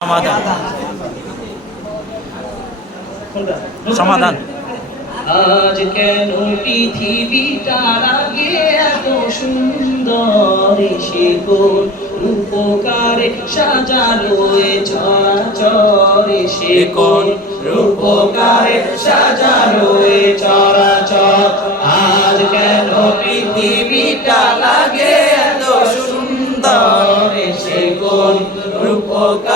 সমাধান। সমাধান। আজ কেন পৃথিবীটা লাগে এত সুন্দর? সে কোন সাজালো চরাচরে? সে কোন রূপকারে সাজালো চরাচর? আজ কেন পৃথিবীটা লাগে এত সুন্দর? সে কোন রূপকারে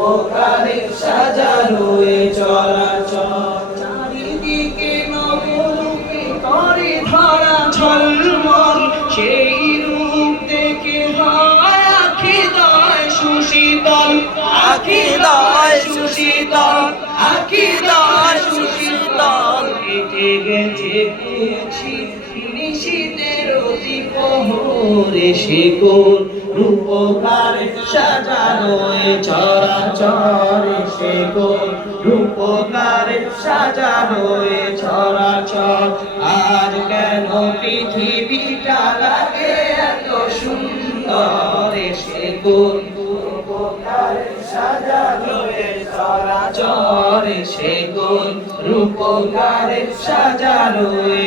রূপকারে সাজালো এ চরাচর। চারিদিকে নবরূপে করে ধরা ঝলমল সেই রূপ দেখে হয় আখি দয় সুশীতল। আখি দয় সুশীতল। আখি দয় সুশীতল। কেটে গেছে খুশি নিশীতের অতি প্রহরে সে কোন রূপকার সাজানো এ চরাচরে সে কোন রূপকার সাজানো এ চরাচর। আজ কেন পৃথিবীটা লাগে এত সুন্দর সে এ চরাচরে সে কোন রূপকার সাজানো এ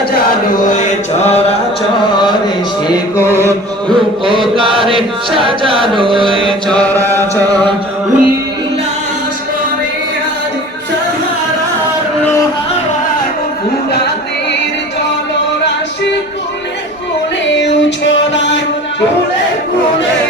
এ চরাচরে সে কোন রূপকারে সাজানো এ চরাচর কোলে কোলে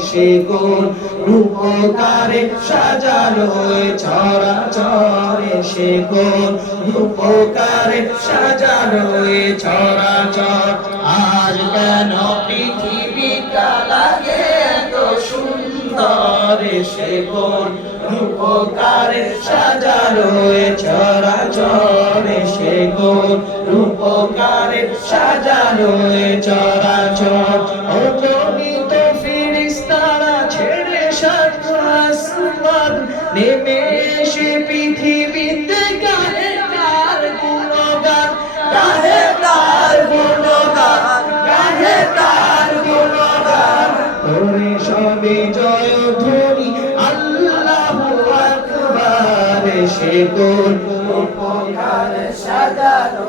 সে কোন রূপকারে সাজালো এ চরাচরে সে কোন রূপকারে সাজালো এ চরাচর আজ কেন পৃথিবীটা লাগে এত সুন্দর সে কোন রূপকারে সাজালো এ চরাচরে সে কোন রূপকারে সাজালো এ চরাচর আসমান নেমে এসে পৃথিবীতে গায়ে তার গুণগান গায়ে তার গুণগান গায়ে তার গুণগান। করে সবে জয় ধ্বনি, আল্লাহু আকবার সে কোন উপকার সাজানো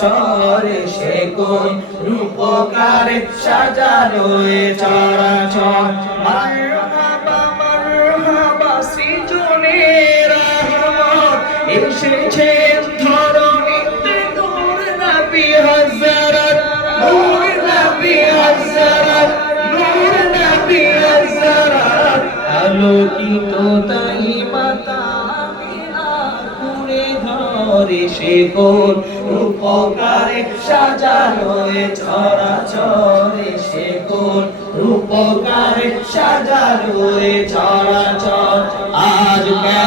চরে সে কোন রূপকার সাজানো চরাচর। রহমত এসেছে ধরণীতে নূর নবী হযরত, নূর নবী হযরত, নূর নবী হযরত। আলোকিত তাই রূপকারে সাজানো এ চরাচরে সে কোন রূপকারে সাজানো আজ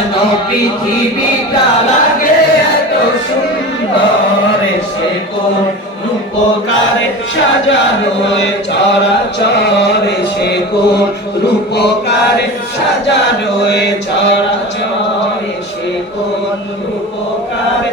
কেন পৃথিবীটা লাগে এত সুন্দর সে কোন রূপকারে সাজানো চরাচরে সে কোন রূপকারে সাজানো চরাচরে সে কোন রূপকারে